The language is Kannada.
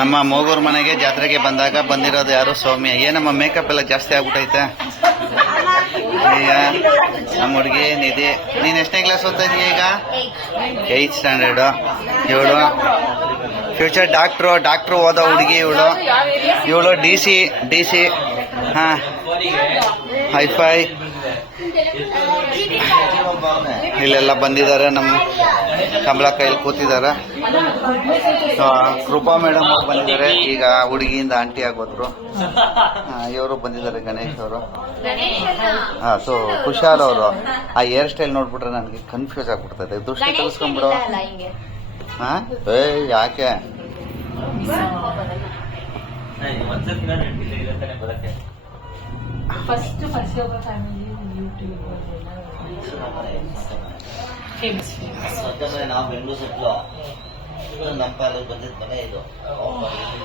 ನಮ್ಮ ಮೂಗೂರ್ ಮನೆಗೆ ಜಾತ್ರೆಗೆ ಬಂದಾಗ ಬಂದಿರೋದು ಯಾರು? ಸೌಮ್ಯ. ಏನಮ್ಮ ಮೇಕಪ್ ಎಲ್ಲ ಜಾಸ್ತಿ ಆಗ್ಬಿಟ್ಟೈತೆ? ಈಗ ನಮ್ಮ ಹುಡುಗಿ ನಿಧಿ. ನೀನು ಎಷ್ಟನೇ ಕ್ಲಾಸ್ ಓದ್ತಾ ಇದೀಯ ಈಗ? 8th standard. ಇವಳು ಫ್ಯೂಚರ್ ಡಾಕ್ಟ್ರು ಓದೋ ಹುಡುಗಿ. ಇವಳು ಡಿ ಸಿ. ಹಾಂ, ಹೈಫೈ. ಇಲ್ಲೆಲ್ಲ ಬಂದಿದ್ದಾರೆ, ನಮ್ಮ ಕಮಲಾ ಕೈಯಲ್ಲಿ ಕೂತಿದ್ದಾರೆ. ಕೃಪಾ ಮೇಡಮ್ ಅವ್ರು ಬಂದಿದ್ದಾರೆ. ಈಗ ಹುಡುಗಿಯಿಂದ ಆಂಟಿ ಆಗೋದ್ರು. ಇವರು ಬಂದಿದ್ದಾರೆ, ಗಣೇಶ್ ಅವರು. ಸೊ ಕುಶಾಲ್ ಅವರು. ಆ ಹೇರ್ ಸ್ಟೈಲ್ ನೋಡ್ಬಿಟ್ರೆ ನನಗೆ ಕನ್ಫ್ಯೂಸ್ ಆಗ್ಬಿಡ್ತದೆ. ದೃಷ್ಟಿ ತೆಗೆಸ್ಕೊಂಡ್ಬಿಡು. ಯಾಕೆ? ನಾವು ಬೆಂಗಳೂರು ಸೆಟ್ಲು ನಮ್ಮ ಕಾಲೇಜ್ ಬಂದಿದ್ ಮನೆ ಇದು.